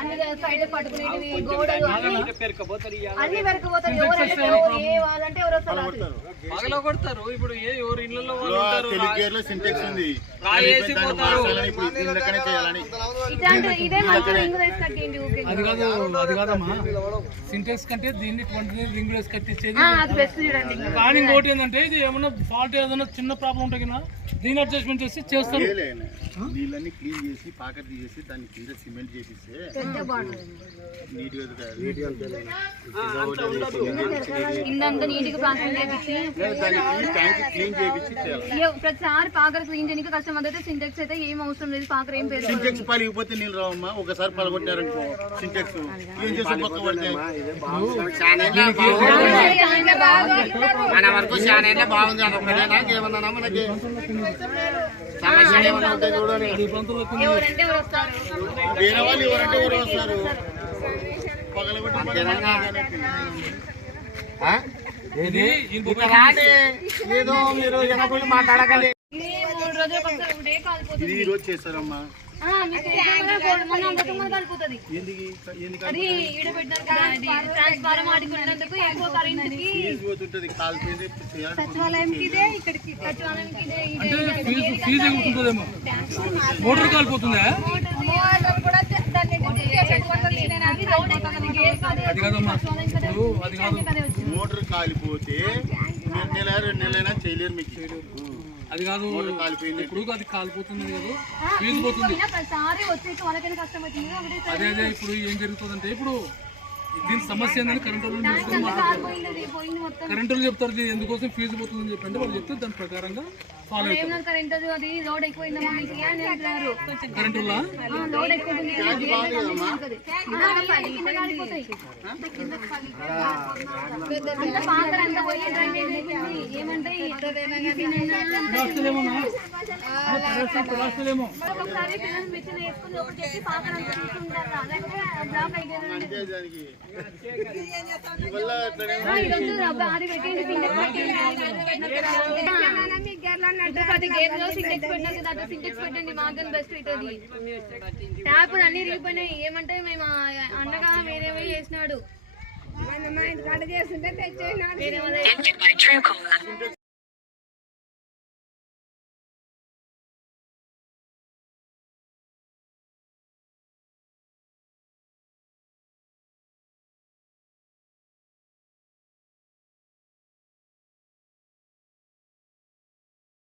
అన్ని సైడ్ పట్టుకునేవి గోడలు అన్ని పెరకపోతారు. ఏ వాళ్ళంటే ఎవరు పగల కొడతారు. ఇప్పుడు ఎవరు ఇళ్ళలో సింటెక్స్ ఉంది అది కాదమ్మా, సింటెక్స్ కంటే దీన్ని 20 రింగ్ వేసి కట్టించేది. కానీ ఇంకోటి ఏంటంటే ఇది ఏమన్నా ఫాల్ట్ ఏదైనా చిన్న ప్రాబ్లం ఉంటే కదా దీన్ని అడ్జస్ట్మెంట్ చేసి చేస్తారు. నీళ్ళని క్లీన్ చేసి పాకెట్ తీసేసి దాన్ని కింద సిమెంట్ చేపిస్తే ప్రతిసారి పాకర్ క్లీన్ చేయడానికి కష్టం. అయితే సింటెక్స్ అయితే ఏం అవసరం లేదు. పాకర్ ఏం పేరు సింటెక్స్ పలిగిపోతే నీళ్ళు రావమ్మా. ఒకసారి పలగొట్టారనుకో సింటెక్స్ ఏం చేసి పక్క పడితే మన వరకు చాలా బాగుంది. అదొకటి ఏమన్నా మనకి సమస్య ఏమన్నా ఉంటే చూడండి. వేరే వాళ్ళు ఎవరంటే ఎవరు వస్తారు పగలగొట్టి ఏదో మీరు ఎనకొల్లి మాట్లాడగలి. ఈ రోజు చేస్తారమ్మా. మోటార్ కాలిపోతుందా? మోటార్ కాలిపోతే నెల 2 నెలలైనా చేయలేరు మీకు. అది కాదు, ఇప్పుడు అది కాలిపోతుంది కదా, ఫీజు పోతుంది. అదే అదే ఇప్పుడు ఏం జరుగుతుందంటే ఇప్పుడు దీని సమస్య ఏంటంటే కరెంట్ వాళ్ళు చెప్తారు ఎందుకోసం ఫీజు పోతుందని చెప్పండి. వాళ్ళు చెప్తే దాని ప్రకారంగా ఫాలో అవుతారు. కరెంట్ ట్యాప్ అన్ని రీపోయినాయి. ఏమంటే మేము అన్నగా వేరే చేసినాడు.